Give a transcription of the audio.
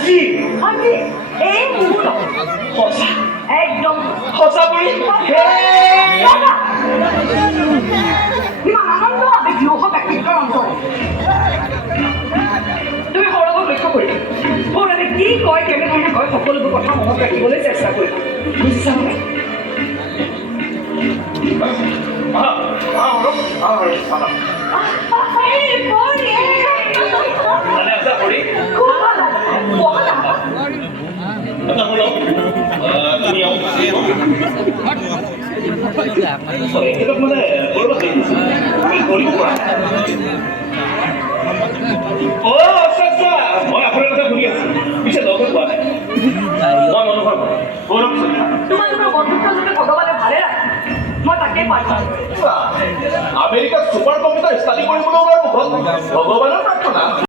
আজি আজি এই মুহূৰ্তত সঁচা একদম সঁচা বুলি ইমান আনন্দ আবেগ লৌহ ব্যক্তিত্বৰ অন্তৰে তুমি সৌৰভক লক্ষ্য কৰিবা সৌৰভে কি কয় কেনেধৰণে কয় সকলোবোৰ কথা মনত ৰাখিবলৈ চেষ্টা কৰিবা বুজিছা নহয় মই আপোনাৰ কথা শুনি আছো পিছে লগত পোৱা নাই মই অনুভৱ তোমালোকৰ বন্ধুত্ব যদি ভগৱানে ভালে ৰাখে মই তাকে পাইছো আমেৰিকাত ছুপাৰ কম্পিউটাৰ ষ্টাডি কৰিবলৈ ওলোৱাৰ মুখত ভগৱানৰ প্ৰাৰ্থনা